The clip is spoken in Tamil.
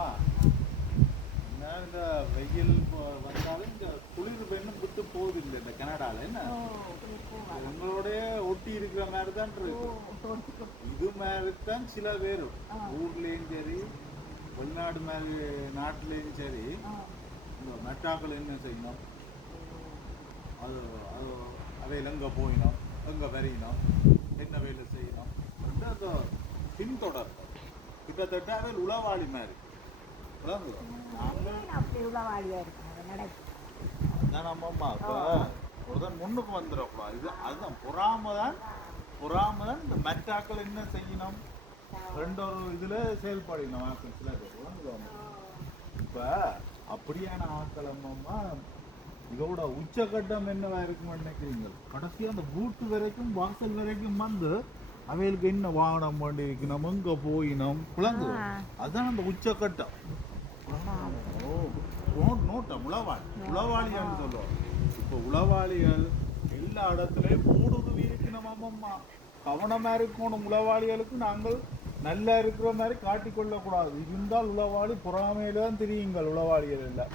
அம்மா நான் இந்த வெயில் வந்தாலும் இந்த குளிர் பெண்ணும் விட்டு போகுதில்லை இந்த கனடால என்ன உங்களோடய ஒட்டி இருக்கிற மாதிரி தான் இருக்கு. இது மாதிரி தான் சில பேர் ஊர்லேயும் சரி வெளிநாடு மாதிரி நாட்டிலேயும் சரி இந்த மெட்டாக்கள் என்ன செய்யணும், அது அது அவையில் எங்கே போயினோம், எங்கே வரையினோம், என்ன வேலை செய்யணும் அந்த பின்தொடர் கிட்டத்தட்ட அவையில் உளவாளி மாதிரி அம்மா. இப்போ ஒருதான் முன்னுக்கு வந்துடக்கூடாது. இது அதுதான் பொறாமதான் இந்த மெட்டாக்கள் என்ன செய்யணும் ரெண்டு ஒரு இதுல செயல்படணும் சில பேர். இப்ப அப்படியான ஆக்கள் அம்மா இதோட உச்சகட்டம் என்னவா இருக்குன்னு நினைக்கிறீங்க? கடைசியா அந்த வீட்டு வரைக்கும் வாசல் வரைக்கும் வந்து அவைகளுக்கு என்ன வாகனம் வேண்டி வைக்கணும், எங்க போயினோம் குழந்தை. அதுதான் அந்த உச்சகட்டம். நோட்டம் உளவாளிகள் சொல்லுவோம். இப்போ உளவாளிகள் எல்லா இடத்துலயும் ஊடுருவி இருக்கணும். அம்மா கவனமா இருக்கணும். உளவாளிகளுக்கு நாங்கள் நல்லா இருக்கிற மாதிரி காட்டிக்கொள்ள கூடாது. இருந்தால் உளவாளி பொறாமையில தான் தெரியுங்கள் உளவாளிகள் இல்லை.